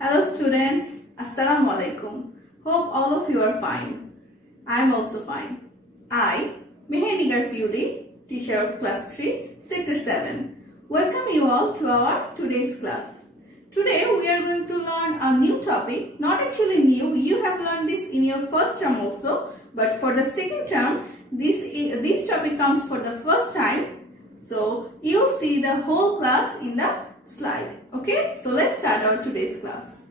Hello students, Assalamu alaikum. Hope all of you are fine. I am also fine. I, Meher Puli, teacher of class 3, sector 7. Welcome you all to our today's class. Today we are going to learn a new topic, not actually new, you have learned this in your first term also, but for the second term, this topic comes for the first time. So you'll see the whole class in the slide. Okay, so let's start our today's class.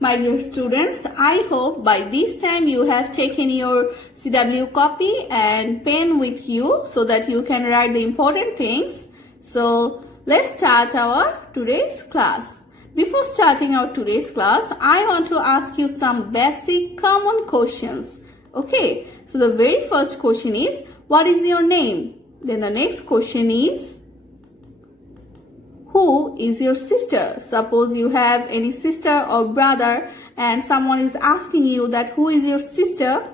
My dear students, I hope by this time you have taken your CW copy and pen with you so that you can write the important things. So let's start our today's class. Before starting our today's class, I want to ask you some basic common questions. Okay, so the very first question is, what is your name? Then the next question is, who is your sister? Suppose you have any sister or brother and someone is asking you that who is your sister?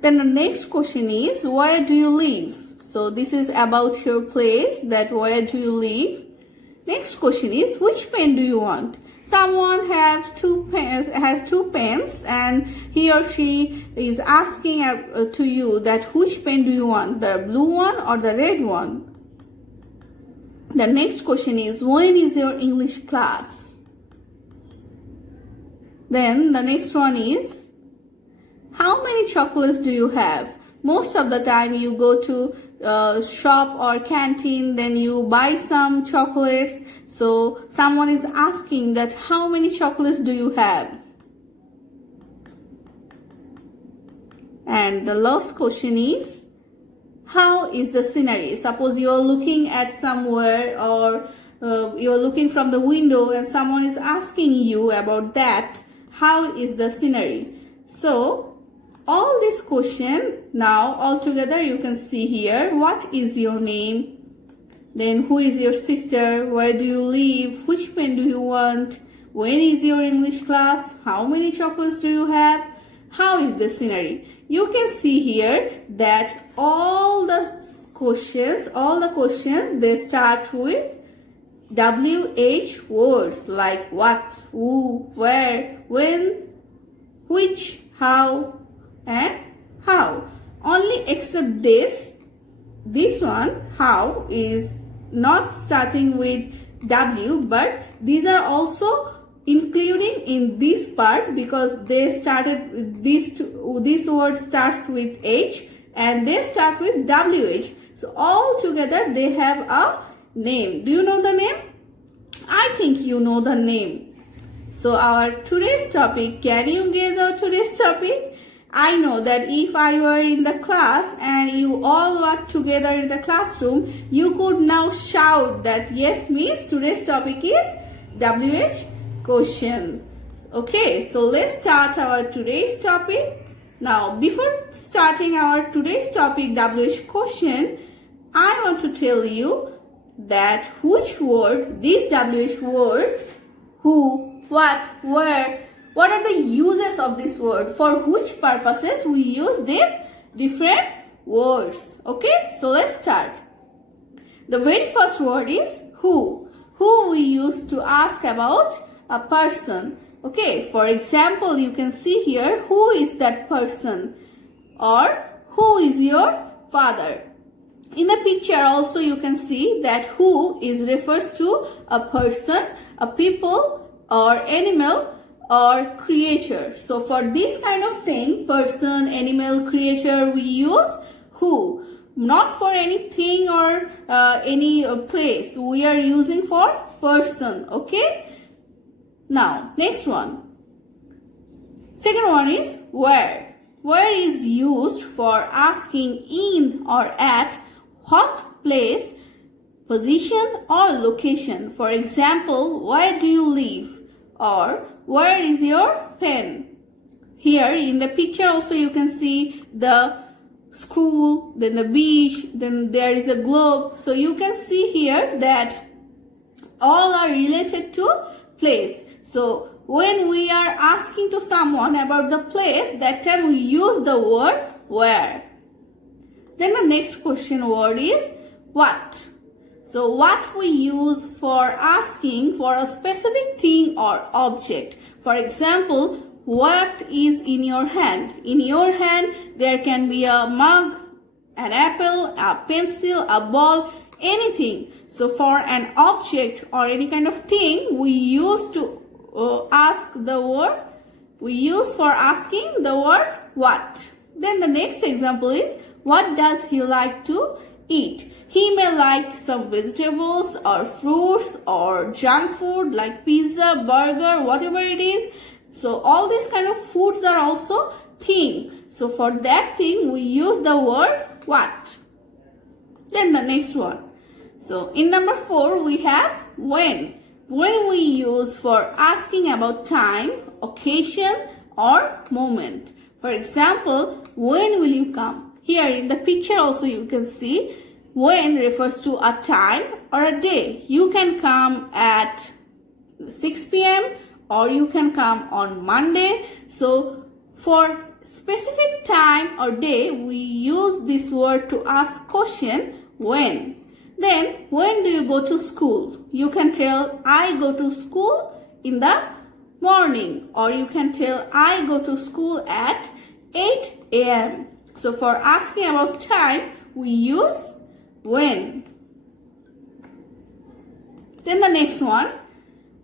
Then the next question is, where do you live? So this is about your place, that where do you live? Next question is, which pen do you want? Someone has two pens and he or she is asking to you that which pen do you want, the blue one or the red one? The next question is, when is your English class? Then the next one is, how many chocolates do you have? Most of the time you go to shop or canteen, then you buy some chocolates. So someone is asking that how many chocolates do you have? And the last question is, how is the scenery? Suppose you are looking at somewhere or you are looking from the window and someone is asking you about that. How is the scenery? So all this question now all together you can see here. What is your name? Then who is your sister? Where do you live? Which pen do you want? When is your English class? How many chocolates do you have? How is the scenery? You can see here that all the questions, they start with WH words like what, who, where, when, which, how, and how. Only except this one, how, is not starting with W, but these are also including in this part because they started with this word starts with H and they start with WH. So all together they have a name. Do you know the name? I think you know the name. So our today's topic, can you guess our today's topic? I know that if I were in the class and you all were together in the classroom, you could now shout that yes, miss, today's topic is WH question. Okay, so let's start our today's topic. Now, before starting our today's topic WH question, I want to tell you that which word, this WH word, who, what, where, what are the uses of this word? For which purposes we use these different words? Okay, so let's start. The very first word is who. Who we use to ask about a person. Okay, for example, you can see here, who is that person? Or who is your father? In the picture also you can see that who is refers to a person, a people, or animal, or creature. So for this kind of thing, person, animal, creature, we use who. Not for anything or any place. We are using for person. Okay. Now, next one. Second one is where. Where is used for asking in or at what place, position or location. For example, where do you live? Or where is your pen? Here in the picture also you can see the school, then the beach, then there is a globe. So you can see here that all are related to place. So when we are asking to someone about the place, that time we use the word where. Then the next question word is what. So what we use for asking for a specific thing or object. For example, what is in your hand? In your hand, there can be a mug, an apple, a pencil, a ball, anything. So for an object or any kind of thing, we use to ask the word. We use for asking the word what. Then the next example is, what does he like to eat? He may like some vegetables or fruits or junk food like pizza, burger, whatever it is. So all these kind of foods are also thing. So for that thing, we use the word what. Then the next one. So in number 4, we have when. When we use for asking about time, occasion or moment. For example, when will you come? Here in the picture also you can see when refers to a time or a day. You can come at 6 p.m. or you can come on Monday. So for specific time or day, we use this word to ask question when. Then when do you go to school? You can tell I go to school in the morning, or you can tell I go to school at 8 a.m. So for asking about time, we use when. Then the next one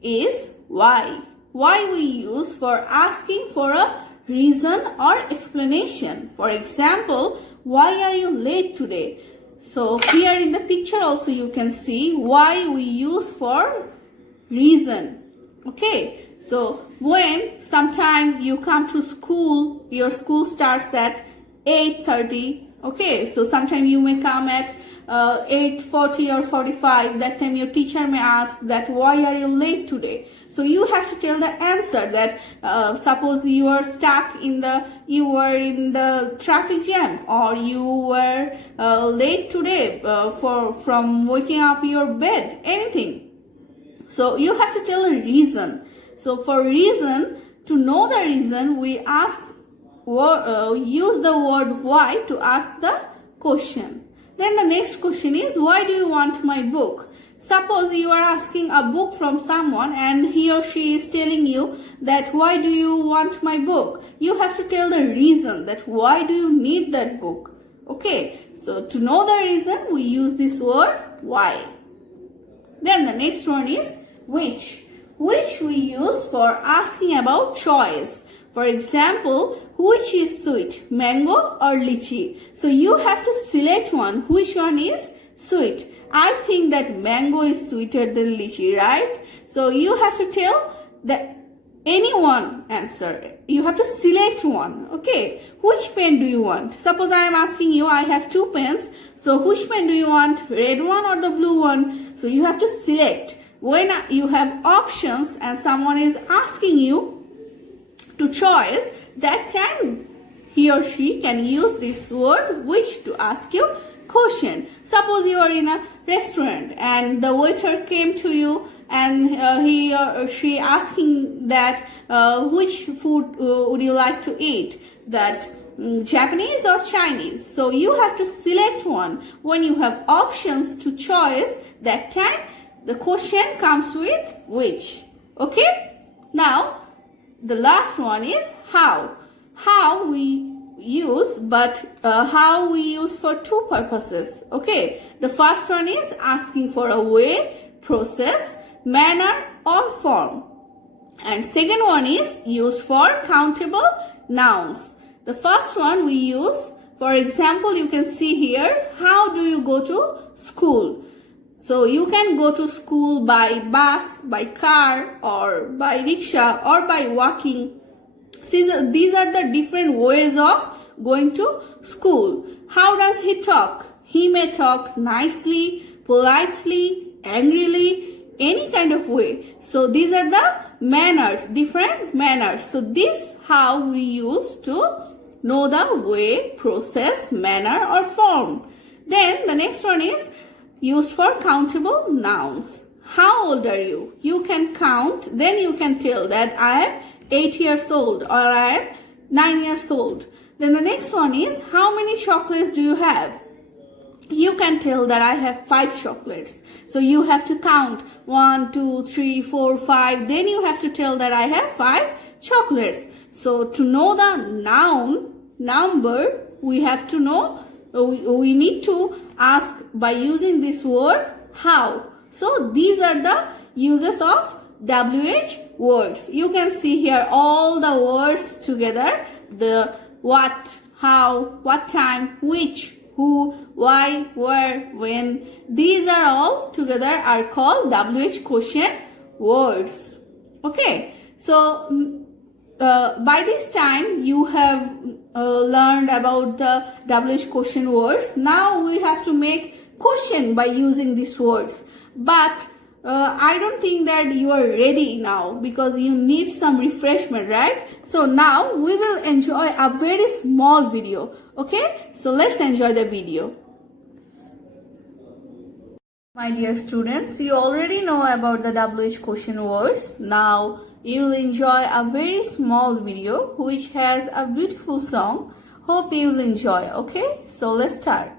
is why. Why we use for asking for a reason or explanation. For example, why are you late today? So here in the picture also you can see why we use for reason. Okay, so when sometime you come to school, your school starts at 8:30. Okay, so sometime you may come at 8:40 or 45. That time your teacher may ask that why are you late today? So you have to tell the answer that suppose you were stuck you were in the traffic jam, or you were late today from waking up your bed, anything. So you have to tell a reason. So for reason, to know the reason, we use the word why to ask the question. Then the next question is, why do you want my book? Suppose you are asking a book from someone and he or she is telling you that why do you want my book? You have to tell the reason that why do you need that book. Okay, so to know the reason, we use this word why. Then the next one is which we use for asking about choice. For example, which is sweet, mango or lychee? So you have to select one. Which one is sweet? I think that mango is sweeter than lychee, right? So you have to tell that any one answer. You have to select one. Okay, which pen do you want? Suppose I am asking you, I have 2 pens. So which pen do you want? Red one or the blue one? So you have to select. When you have options and someone is asking you to choice, that time he or she can use this word which to ask you question. Suppose you are in a restaurant and the waiter came to you and he or she asking that which food would you like to eat, that Japanese or Chinese. So you have to select one. When you have options to choice, that time the question comes with which. Okay, now the last one is how. How we use, but how we use for 2 purposes. Okay, the first one is asking for a way, process, manner or form, and second one is used for countable nouns. The first one we use, for example, you can see here, how do you go to school? So you can go to school by bus, by car, or by rickshaw, or by walking. See, these are the different ways of going to school. How does he talk? He may talk nicely, politely, angrily, any kind of way. So these are the manners, different manners. So this how we use to know the way, process, manner or form. Then the next one is used for countable nouns. How old are you? You can count, then you can tell that I am 8 years old or I am 9 years old. Then the next one is, how many chocolates do you have? you can tell that I have 5 chocolates. So you have to count 1, 2, 3, 4, 5. Then you have to tell that I have 5 chocolates. So to know the number, we have to know, we need to ask by using this word how. So these are the uses of WH words. You can see here all the words together. The what, how, what time, which, who, why, where, when. These are all together are called WH question words. Okay. So by this time you have learned about the WH question words. Now we have to make question by using these words. But I don't think that you are ready now because you need some refreshment, right? So now we will enjoy a very small video. Okay, so let's enjoy the video. My dear students, you already know about the WH question words. Now you will enjoy a very small video which has a beautiful song. Hope you will enjoy. Okay, so let's start.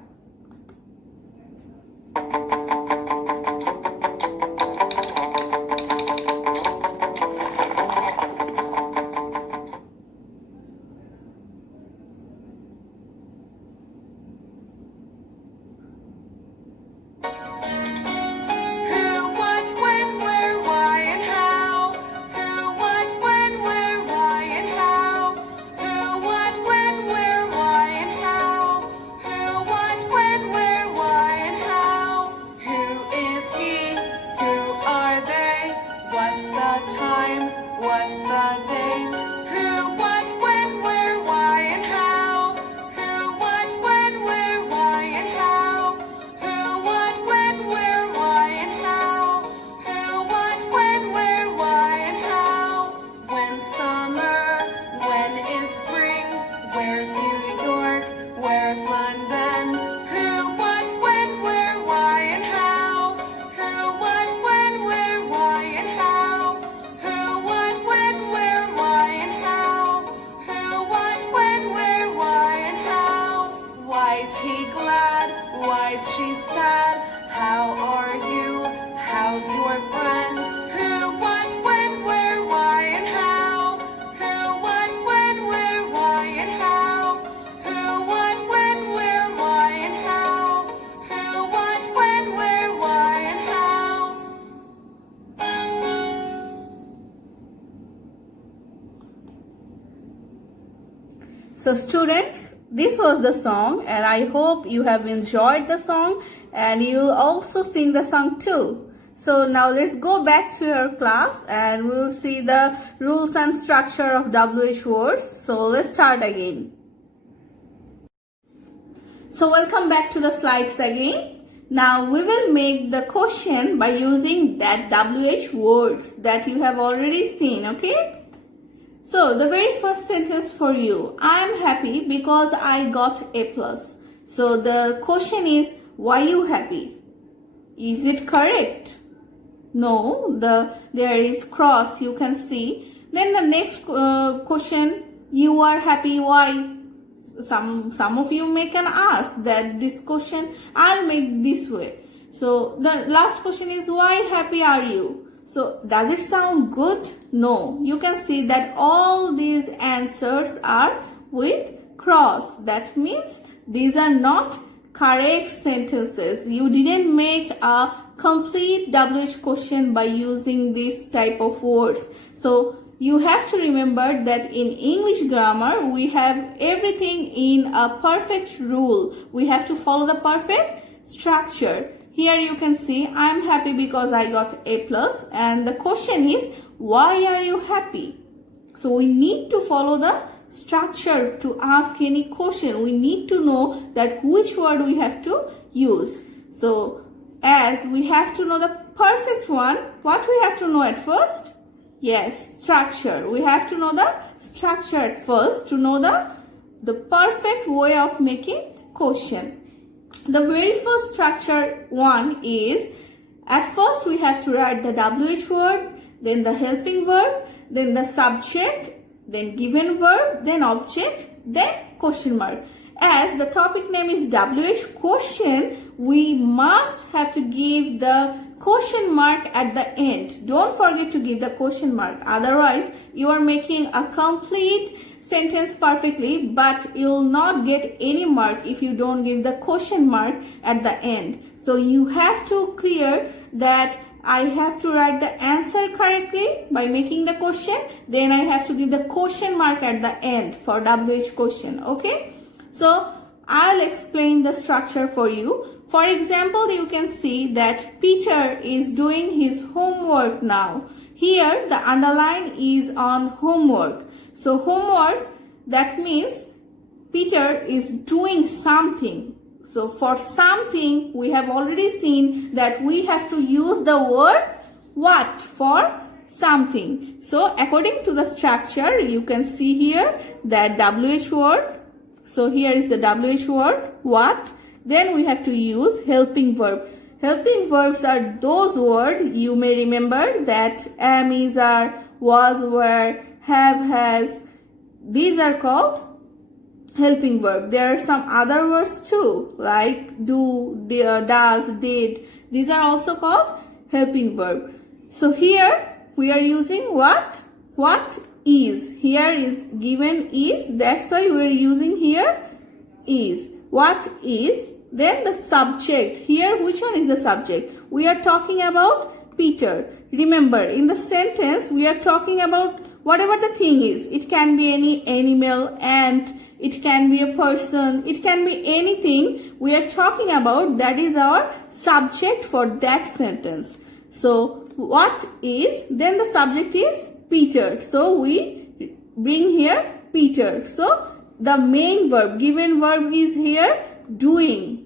So students, this was the song and I hope you have enjoyed the song and you will also sing the song too. So now let's go back to your class and we will see the rules and structure of WH words. So let's start again. So welcome back to the slides again. Now we will make the question by using that WH words that you have already seen, okay? So the very first sentence for you, I am happy because I got A+. So the question is, why you happy? Is it correct? No, there is cross you can see. Then the next question, you are happy, why? Some of you may can ask that this question, I'll make this way. So the last question is, why happy are you? So does it sound good? No. You can see that all these answers are with cross. That means these are not correct sentences. You didn't make a complete WH question by using this type of words. So you have to remember that in English grammar, we have everything in a perfect rule. We have to follow the perfect structure. Here you can see, I am happy because I got A+, and the question is, why are you happy? So we need to follow the structure to ask any question. We need to know that which word we have to use. So as we have to know the perfect one, what we have to know at first? Yes, structure. We have to know the structure at first to know the perfect way of making question. The very first structure one is, at first we have to write the WH word, then the helping verb, then the subject, then given verb, then object, then question mark. as the topic name is WH question, we must have to give the question mark at the end. Don't forget to give the question mark. Otherwise, you are making a complete sentence perfectly, but you'll not get any mark if you don't give the question mark at the end. So you have to clear that I have to write the answer correctly by making the question. Then I have to give the question mark at the end for WH question. Okay. So I'll explain the structure for you. For example, you can see that Peter is doing his homework now. Here the underline is on homework. So homework, that means Peter is doing something. So for something, we have already seen that we have to use the word what for something. So according to the structure, you can see here that WH word. So here is the WH word, what. Then we have to use helping verb. Helping verbs are those words you may remember that am, is, are, was, were, have, has. These are called helping verb. There are some other words too, like do, does, did. These are also called helping verb. So here we are using what? What is. Here is given is. That's why we are using here is. What is. Then the subject. Here which one is the subject? We are talking about Peter. Remember, in the sentence we are talking about whatever the thing is. It can be any animal, ant, it can be a person, it can be anything we are talking about. That is our subject for that sentence. So what is, then the subject is Peter. So we bring here Peter. So the main verb, given verb is here doing.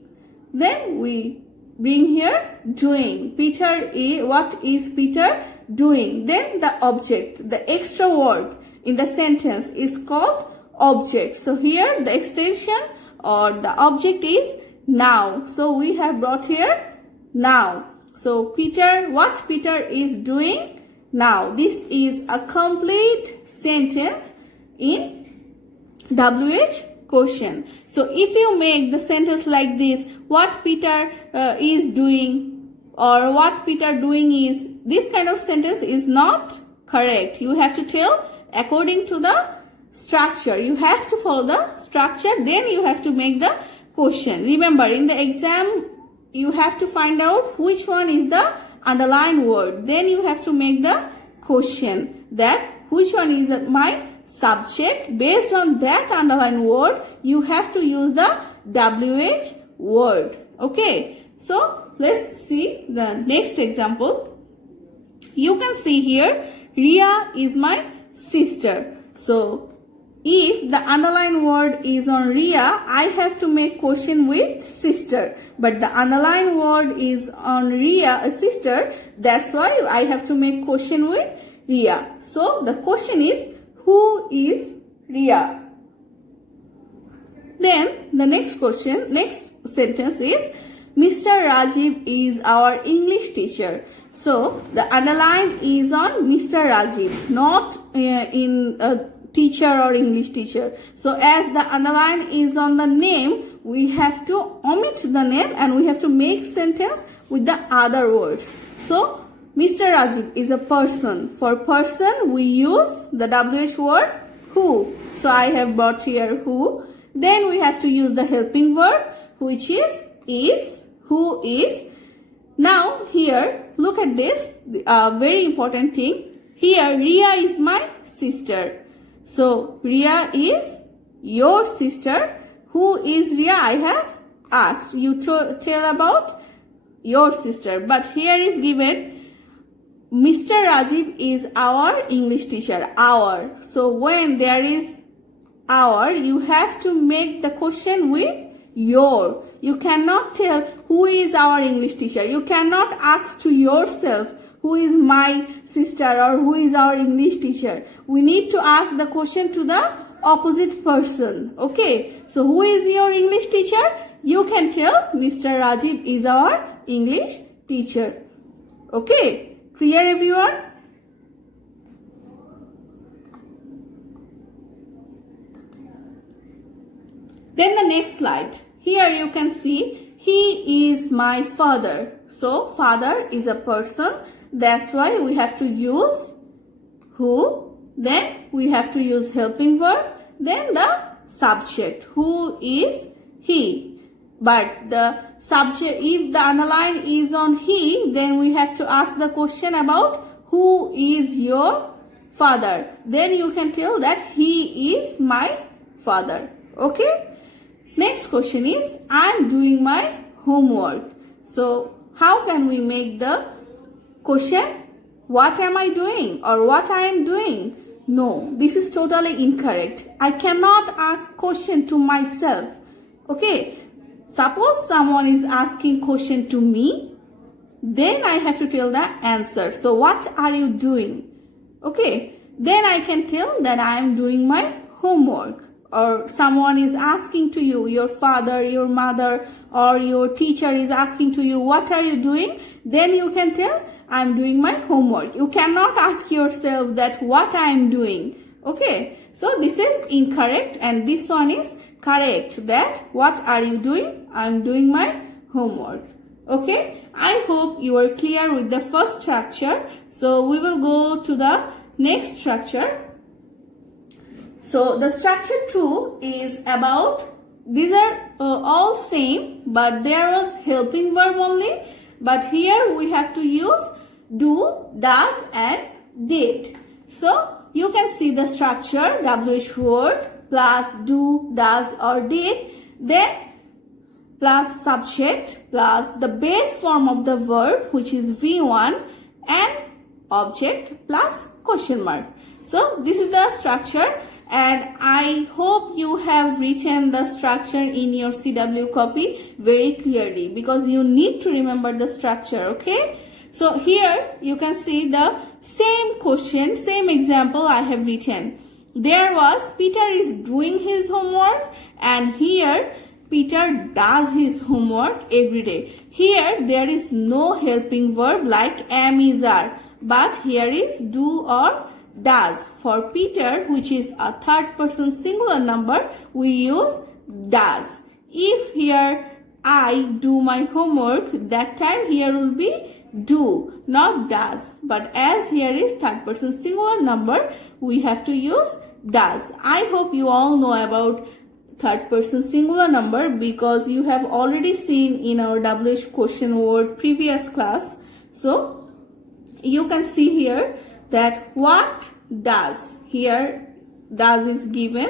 Then we bring here doing. Peter is, what is Peter doing? Then the object, the extra word in the sentence is called object. So here the extension or the object is now. So we have brought here now. So Peter, what Peter is doing now. This is a complete sentence in WH question. So if you make the sentence like this, what Peter is doing or what Peter doing is, this kind of sentence is not correct. You have to tell according to the structure. You have to follow the structure, then you have to make the question. Remember, in the exam you have to find out which one is the underlined word. Then you have to make the question that which one is my subject. Based on that underlined word, you have to use the WH word. Okay, so let's see the next example. You can see here Ria is my sister. So if the underlined word is on Ria, I have to make question with sister. But the underlined word is on Ria, sister. That's why I have to make question with Ria. So the question is, who is Ria? Then the next question, next sentence is, Mr. Rajiv is our English teacher. So the underline is on Mr. Rajiv, not in teacher or English teacher. So as the underline is on the name, we have to omit the name and we have to make sentence with the other words. So Mr. Rajiv is a person. For person we use the WH word who. So I have brought here who. Then we have to use the helping verb which is, who is. Now here look at this very important thing. Here Ria is my sister. So Ria is your sister. Who is Ria? I have asked. You tell about your sister. But here is given Mr. Rajiv is our English teacher. Our. So when there is our, you have to make the question with your. You cannot tell who is our English teacher. You cannot ask to yourself who is my sister or who is our English teacher. We need to ask the question to the opposite person. Okay. So who is your English teacher? You can tell Mr. Rajiv is our English teacher. Okay. Clear everyone? Then the next slide. Here you can see, he is my father. So father is a person. That's why we have to use who. Then we have to use helping verb. Then the subject. Who is he? But the subject, if the underline is on he, then we have to ask the question about who is your father. Then you can tell that he is my father. Okay? Next question is, I am doing my homework. So how can we make the question, what am I doing or what I am doing? No, this is totally incorrect. I cannot ask question to myself. Okay, suppose someone is asking question to me, then I have to tell the answer. So what are you doing? Okay, then I can tell that I am doing my homework. Or someone is asking to you, your father, your mother, or your teacher is asking to you, what are you doing? Then you can tell, I am doing my homework. You cannot ask yourself that what I am doing. Okay, so this is incorrect and this one is correct, that what are you doing? I am doing my homework. Okay, I hope you are clear with the first structure. So we will go to the next structure. So the structure 2 is about, these are all same, but there was helping verb only. But here we have to use do, does and did. So you can see the structure, WH word plus do, does or did, then plus subject plus the base form of the verb which is V1 and object plus question mark. So this is the structure. And I hope you have written the structure in your CW copy very clearly, because you need to remember the structure, okay? So here you can see the same question, same example I have written. There was Peter is doing his homework, and here Peter does his homework every day. Here there is no helping verb like am, is, are, but here is do or does. For Peter, which is a third person singular number, we use does. If here I do my homework, that time here will be do, not does. But as here is third person singular number, we have to use does. I hope you all know about third person singular number because you have already seen in our WH question word previous class. So you can see here that what does, here does is given,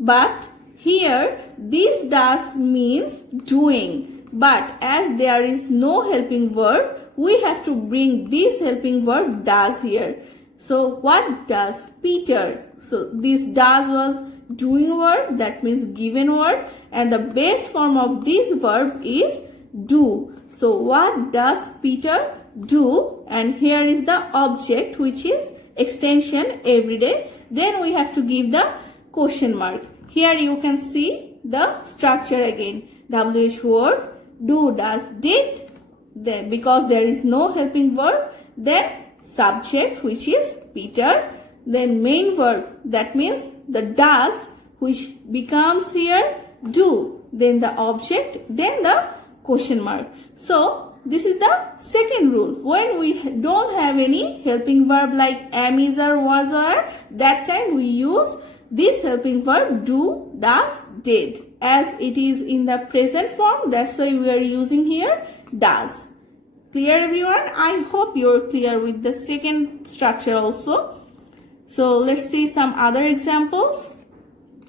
but here this does means doing, but as there is no helping verb, we have to bring this helping verb does here. So what does Peter? So this does was doing verb, that means given verb, and the base form of this verb is do. So what does Peter do? And here is the object which is extension every day. Then we have to give the question mark. Here you can see the structure again. WH word, do, does, did. Then because there is no helping verb, then subject which is Peter. Then main verb, that means the does, which becomes here do. Then the object, then the question mark. So this is the second rule. When we don't have any helping verb like am, is, are, was, or are, that time we use this helping verb do, does, did. As it is in the present form, that's why we are using here does. Clear everyone? I hope you are clear with the second structure also. So let's see some other examples.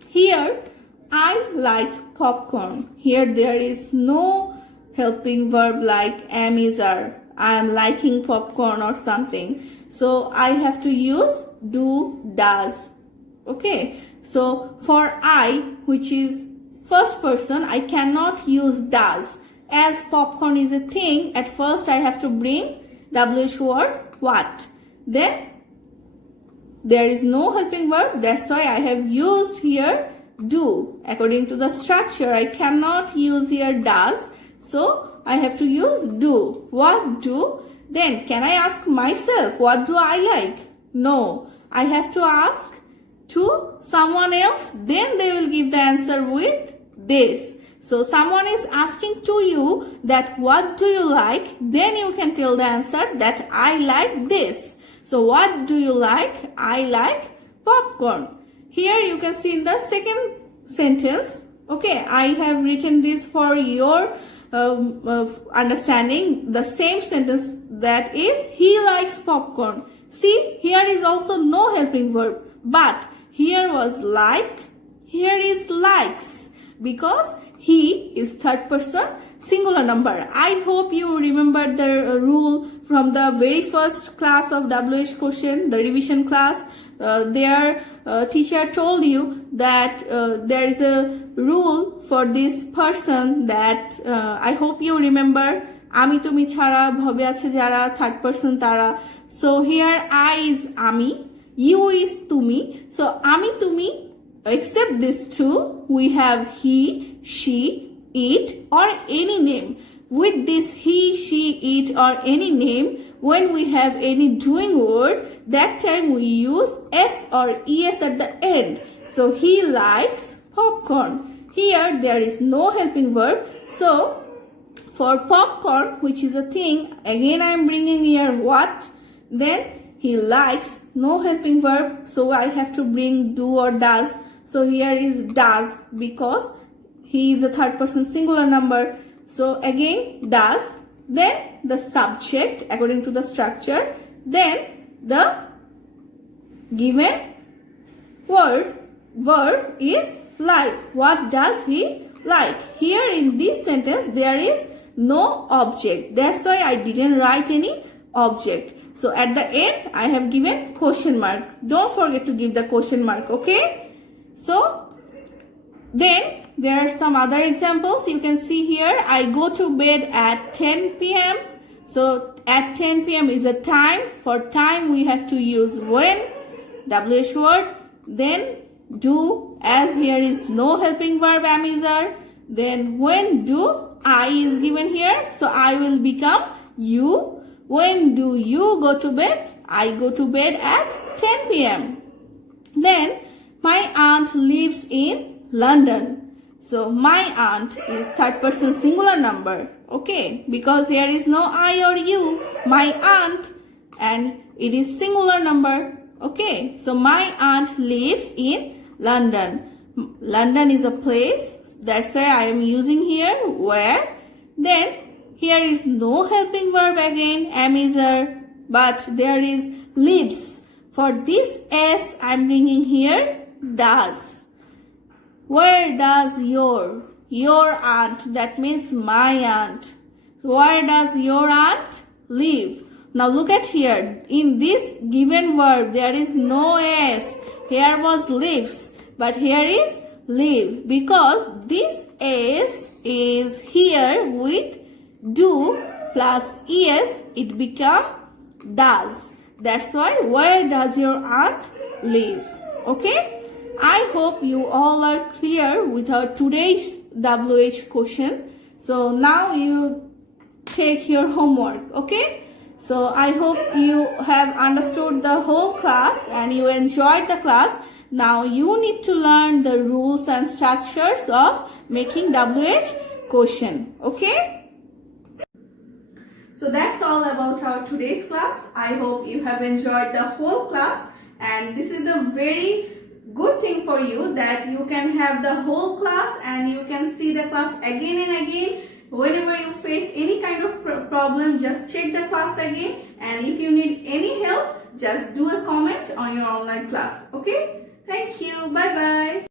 Here I like popcorn. Here there is no helping verb like am, is, are. I am liking popcorn or something. So I have to use do, does. Okay. So for I, which is first person, I cannot use does. As popcorn is a thing, at first I have to bring WH word what. Then there is no helping verb. That's why I have used here do. According to the structure, I cannot use here does. So I have to use do. What do? Then can I ask myself, what do I like? No. I have to ask to someone else. Then they will give the answer with this. So someone is asking to you that what do you like? Then you can tell the answer that I like this. So what do you like? I like popcorn. Here you can see in the second sentence. Okay, I have written this for your understanding. The same sentence, that is, he likes popcorn. See, here is also no helping verb, but here was like, here is likes, because he is third person singular number. I hope you remember the rule from the very first class of WH question, the revision class. Their teacher told you that there is a rule for this person that I hope you remember. আমি তুমি ছাড়া ভবে আছে যারা, third person তারা. So here I is আমি, you is তুমি. So আমি তুমি, except these two, we have he, she, it or any name. With this he, she, it or any name, when we have any doing word, that time we use s or es at the end. So he likes popcorn. Here there is no helping verb. So for popcorn, which is a thing, again I am bringing here what? Then he likes, no helping verb. So I have to bring do or does. So here is does, because he is a third person singular number. So again does, then the subject according to the structure, then the given verb is like. What does he like? Here in this sentence there is no object. That's why I didn't write any object. So at the end I have given question mark. Don't forget to give the question mark, okay? So then there are some other examples. You can see here, I go to bed at 10 p.m. So at 10 p.m. is a time. For time we have to use when, WH word, then do, as here is no helping verb am is are. Then when do, I is given here. So I will become you. When do you go to bed? I go to bed at 10 p.m. Then my aunt lives in London. So my aunt is third person singular number. Okay, because here is no I or you. My aunt, and it is singular number. Okay, so my aunt lives in London. London is a place. That's why I am using here where. Then here is no helping verb again, am is are, but there is lives. For this s I am bringing here does. Where does your aunt, that means my aunt. Where does your aunt live? Now look at here. In this given verb there is no s. Here was lives, but here is live, because this s is here with do plus es, it become does. That's why where does your aunt live? Okay, I hope you all are clear with our today's WH question. So now you take your homework. Okay, so I hope you have understood the whole class and you enjoyed the class. Now you need to learn the rules and structures of making WH question. Okay, so that's all about our today's class. I hope you have enjoyed the whole class, and this is the very good thing for you that you can have the whole class and you can see the class again and again. Whenever you face any kind of problem, just check the class again, and if you need any help, just do a comment on your online class. Okay, thank you, bye bye.